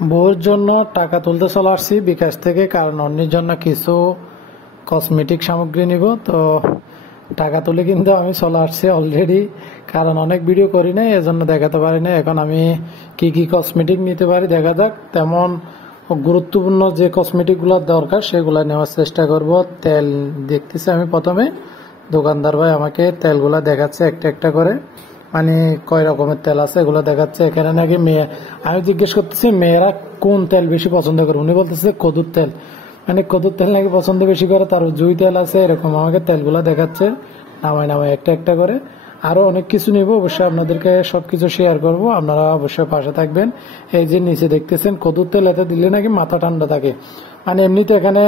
বউর জন্য টাকা তুলতে চলে আসছি বিকাশ থেকে, কারণ অন্যের জন্য কিছু কসমেটিক সামগ্রী নিব। তো টাকা তুলে কিন্তু আমি চলে আসছি অলরেডি, কারণ অনেক ভিডিও করি না, এজন্য দেখাতে পারি না। এখন আমি কি কি কসমেটিক নিতে পারি দেখা যাক। তেমন গুরুত্বপূর্ণ যে কসমেটিকগুলোর দরকার সেগুলো নেওয়ার চেষ্টা করব। তেল দেখতেছি আমি প্রথমে, দোকানদার ভাই আমাকে তেলগুলা দেখাচ্ছে একটা একটা করে, মানে কয় রকমের তেল আছে এগুলো দেখাচ্ছে। এখানে নাকি মেয়ে, আমি জিজ্ঞেস করতেছি মেয়েরা কোন তেল বেশি পছন্দ করে, উনি বলতেছে কদুর তেল, মানে কদুর তেল নাকি পছন্দ বেশি করে। তার জুই তেল আছে, এরকম আমাকে তেলগুলা দেখাচ্ছে নামায় নামায় একটা একটা করে। আরো অনেক কিছু নিব, অবশ্যই আপনাদেরকে সবকিছু শেয়ার করব, আপনারা অবশ্যই পাশে থাকবেন। এই যে নিচে দেখতেছেন কদুর তেল, এতে দিলে নাকি মাথা ঠান্ডা থাকে। মানে এমনিতে এখানে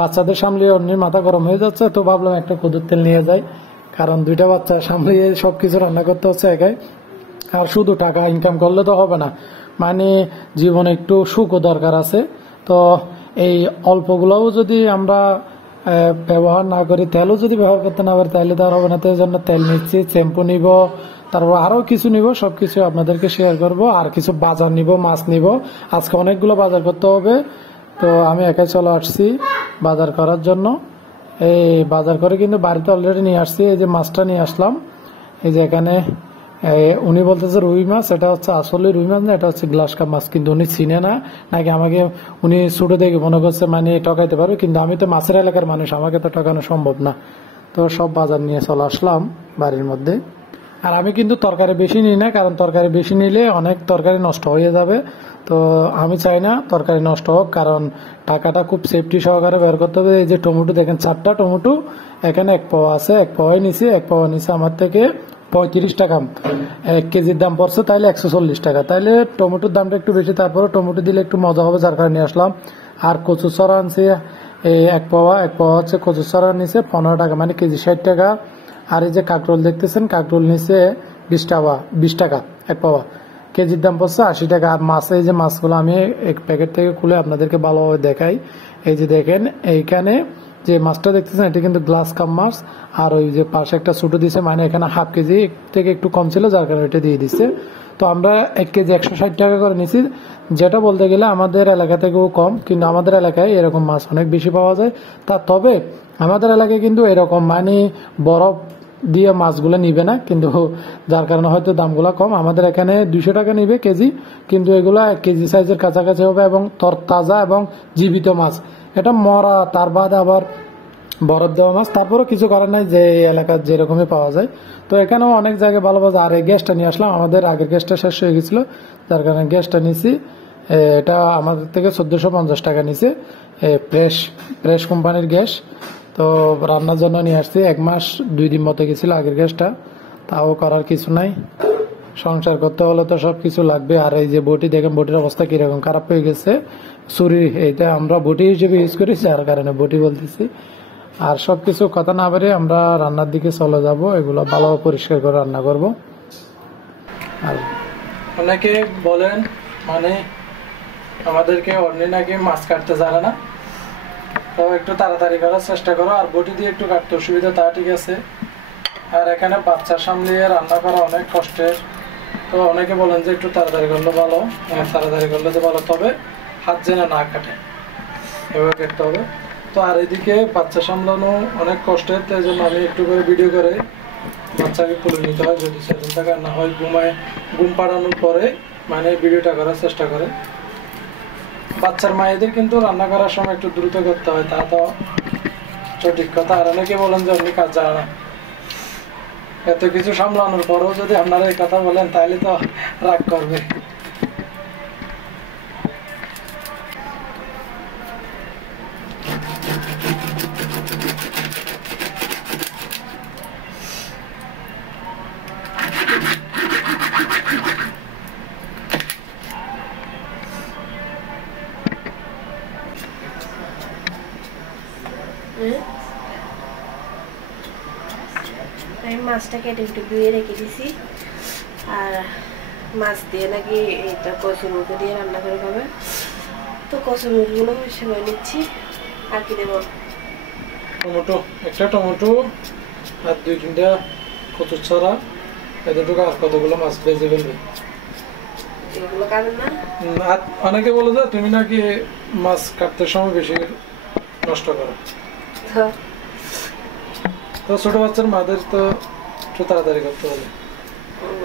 বাচ্চাদের সামলে অন্যের মাথা গরম হয়ে যাচ্ছে, তো ভাবলাম একটা কদুর তেল নিয়ে যাই, কারণ দুইটা বাচ্চা সামলিয়ে সবকিছু রান্না করতে হচ্ছে একাই। আর শুধু টাকা ইনকাম করলে তো হবে না, মানে জীবনে একটু সুখও দরকার আছে। তো এই অল্পগুলোও যদি আমরা ব্যবহার না করি, তেলও যদি ব্যবহার করতে না পারি তাহলে তো আর হবে না। তো এই জন্য তেল নিচ্ছি, শ্যাম্পু নিব, তারপর আরো কিছু নিব, সবকিছু আপনাদেরকে শেয়ার করব। আর কিছু বাজার নিব, মাছ নিব, আজকে অনেকগুলো বাজার করতে হবে। তো আমি একাই চলে আসছি বাজার করার জন্য। এই বাজার করে কিন্তু বাড়িতে অলরেডি নিয়ে আসছি। এই যে মাছটা নিয়ে আসলাম, এই যে এখানে উনি বলতেছে রুই মাছ, এটা হচ্ছে আসলে রুই মাছ না, এটা হচ্ছে গ্লাস কাপ মাছ। কিন্তু উনি চিনে না, নাকি আমাকে উনি ছোট দেখে মনে করছে মানে ঠকাইতে পারবে, কিন্তু আমি তো মাছের এলাকার মানুষ, আমাকে তো ঠকানো সম্ভব না। তো সব বাজার নিয়ে চলে আসলাম বাড়ির মধ্যে। আর আমি কিন্তু তরকারি বেশি নিই না, কারণ তরকারি বেশি নিলে অনেক তরকারি নষ্ট হয়ে যাবে। তো আমি চাই না তরকারি নষ্ট হোক, কারণ টাকাটা খুব সেফটি সহকারে বের করতে হবে। এই যে টমেটো দেখেন, 4টা টমেটো এখানে 1 পাওয়া আছে, 1 পাওয়াই নিছি। 1 পাওয়া নিছে আমার থেকে 35 টাকা, 1 কেজির দাম পড়ছে তাইলে 140 টাকা। তাইলে টমেটোর দামটা একটু বেশি, তারপরে টমেটো দিলে একটু মজা হবে, যার কারণে আসলাম। আর কচু ছড়া আনছি এই 1 পাওয়া, 1 পাওয়া হচ্ছে কচু ছড়া নিচে 15 টাকা, মানে কেজি 60 টাকা। আর এই যে কাকরোল দেখতেছেন, কাকরোল নিচে 20 টাকা 1 পাওয়া, কেজির দাম পড়ছে 80 টাকা। আর মাছ, এই যে মাছগুলো আমি এক প্যাকেট থেকে খুলে আপনাদেরকে ভালোভাবে দেখাই। এই যে দেখেন, এইখানে যে মাছটা দেখতেছেন এটা কিন্তু গ্লাস কাপ মাছ। আর ওই যে পাশে একটা ছোট দিছে, মানে এখানে হাফ কেজি থেকে একটু কম ছিল, যার কারণে এটা দিয়ে দিচ্ছে। তো আমরা 1 কেজি 160 টাকা করে নিছি, যেটা বলতে গেলে আমাদের এলাকা থেকেও কম। কিন্তু আমাদের এলাকায় এরকম মাছ অনেক বেশি পাওয়া যায়। তবে আমাদের এলাকায় কিন্তু এরকম মানে বরফ দিয়ে মাছগুলো নিবে না, কিন্তু যার কারণে হয়তো দামগুলো কম। আমাদের এখানে 200 টাকা নিবে কেজি, কিন্তু এগুলা 1 কেজি সাইজের কাছাকাছি হবে, এবং তরতাজা এবং জীবিত মাছ। এটা মরা, তার বাদে আবার বরফ দেওয়া মাছ। তারপরে কিছু করার নাই, যে এলাকার যেরকমই পাওয়া যায়। তো এখানেও অনেক জায়গায় ভালো পাওয়া যায়। আর এই গ্যাসটা নিয়ে আসলাম, আমাদের আগের গ্যাসটা শেষ হয়ে গেছিল, যার কারণে গ্যাসটা নিছি। এটা আমাদের থেকে 1450 টাকা নিছে, প্রেস কোম্পানির গ্যাস। তো রান্নার জন্য নিয়ে আসছি, 1 মাস 2 দিন মতো গেছিল আগের গ্যাসটা, তাও করার কিছু নাই। সংসার করতে হলে তো সবকিছু লাগবে। আর এই যে বটি দেখেন, বটির অবস্থা কিরকম খারাপ হয়ে গেছে। ছুরি, এইটা আমরা বটি হিসেবে ইউজ করি, যার কারণে বটি বলতেছি। আর সবকিছু কথা না বলে আমরা রান্নার দিকে চলে যাব, এগুলো ভালো পরিষ্কার করে রান্না করব। আর অনেকে বলেন মানে আমাদেরকে অন্য নাকি মাছ কাটতে জানে না, তো একটু তাড়াতাড়ি করার চেষ্টা করো। আর বটি দিয়ে একটু কাটতে অসুবিধা, তা ঠিক আছে। আর এখানে বাচ্চার সামনে রান্না করা অনেক কষ্টের। তো অনেকে বলেন যে একটু তাড়াতাড়ি করলে ভালো, তাড়াতাড়ি করলে তো ভালো, তবে হাত যেন না কাটে, এভাবে কাটতে হবে। তো আর এদিকে বাচ্চা সামলানো অনেক কষ্টের, তো এই জন্য আমি একটু করে ভিডিও করে বাচ্চাকে তুলে নিতে হয়, যদি সেদিন থাকা না হয় ঘুম পাড়ানোর পরে মানে ভিডিওটা করার চেষ্টা করে। বাচ্চার মায়েদের কিন্তু রান্না করার সময় একটু দ্রুত করতে হয়, তা তো সঠিক কথা। আর অনেকে বলেন যে অন্য কাজ জানে না। এত কিছু সামলানোর পরেও যদি আপনারা এই কথা বলেন তাহলে তো রাগ করবে। আমি মাছটা কেটে একটু ধুয়ে রেখে দিছি। আর মাছ দিয়ে নাকি এটা কচুরমুখী দিয়ে রান্না করে খাবে। তো কচুরমুখীগুলো সেভাবে নিচ্ছি। আর কি দেবো, টমেটো, একটা টমেটো আর 2-3টা কচুর ছড়া, এতটুকু। আর কতগুলো মাছ ভেজে ফেলবে। এগুলো খাবেন না? আর অনেকে বলে যে তুমি নাকি মাছ কাটতে সময় বেশি নষ্ট করো। তো তো ছোট বাচ্চার মাদের তো একটু তাড়াতাড়ি করতে হবে।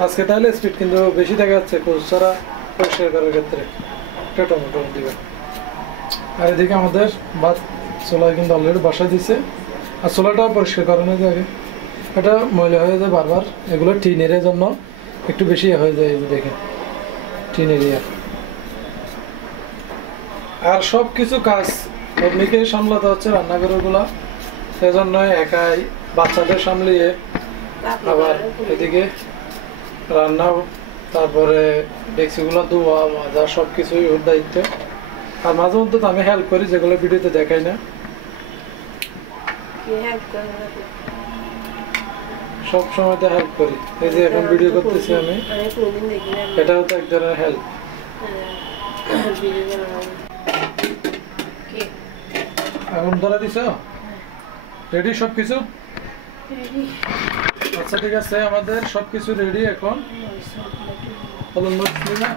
আজকে তাহলে স্পিড কিন্তু বেশি দেখা যাচ্ছে কচুরা পরিষ্কার করার ক্ষেত্রে। একটা টমেটো দিবে। আর এদিকে আমাদের ভাত চোলা কিন্তু অলরেডি বসাই দিছে। আর চোলাটাও পরিষ্কার করানো যায় আগে। এটা ময়লা হয়ে যায় বারবার। এগুলো টিনের জন্য একটু বেশি হয়ে যায় এই যে দেখেন টিন এরিয়া। আর সব কিছু কাজ এমনিকে সামলাতে হচ্ছে রান্নাঘরের গুলা, সেজন্য একাই বাচ্চাদের সামলিয়ে আবার এদিকে রান্না, তারপরে ডেক্সিগুলো ধোয়া মাজা সব কিছুই ওর দায়িত্ব। আর মাঝে মধ্যে তো আমি হেল্প করি, যেগুলো ভিডিওতে দেখাই না। সব সময় তো হেল্প করি। এই যে এখন ভিডিও করতেছি আমি, এটাও তো এক ধরনের হেল্প। এখন ধরা দিছ রেডি সবকিছু? আচ্ছা ঠিক আছে, আমাদের সবকিছু রেডি। এখন হলুদ মরিচ না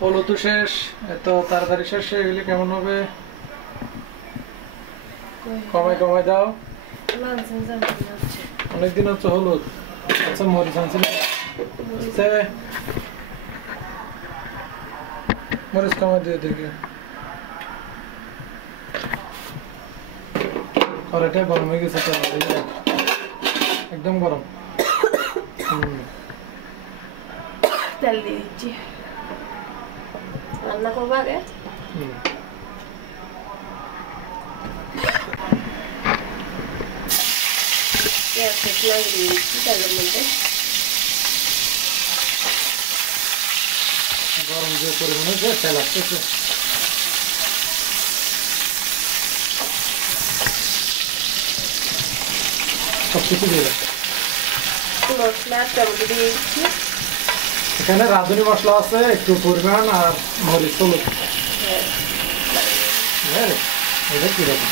হলুদ তো শেষ, এত তাড়াতাড়ি শেষ হয়ে গেলে কেমন হবে? কমাই কমাই দাও, অনেকদিন হচ্ছে হলুদ। আচ্ছা মরিচ আনছি, মরিচ কমাই দিয়ে দেখি। কড়াইটা গরম হয়ে গেছে, একদম গরম। তেল দিয়ে দিচ্ছি, রান্না করবো আগে। তেলের মধ্যে গরম যে পরিমাণে তেল আসতেছে, সবকিছু দিয়ে দেয়। মশলা টমেটো দিয়ে দিচ্ছি। এখানে রাঁধুনি মশলা আছে একটু পরিমাণ, আর মরিচ হলুদ। হ্যাঁ এটা কিরকম?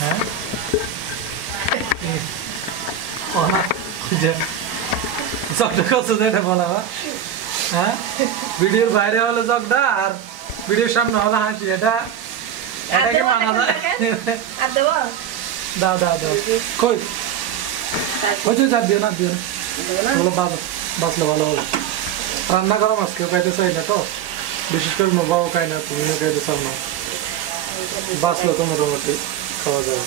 হ্যাঁ বলা হ্যাঁ, ভিডিওর বাইরে হলে জগদা আর ভিডিওর সামনে হলে হাসি। এটাকে মানা যায়? দাও দাও দাও, কই যা দিও না, দিও না, বাঁচলে ভালো হবে। রান্না করা মাছ কেউ খাইতে চাই না তো, বিশেষ করে বাবাও খাই না, তুমিও খাইতে চাও না, বাঁচলে তো মোটামুটি খাওয়া যাবে।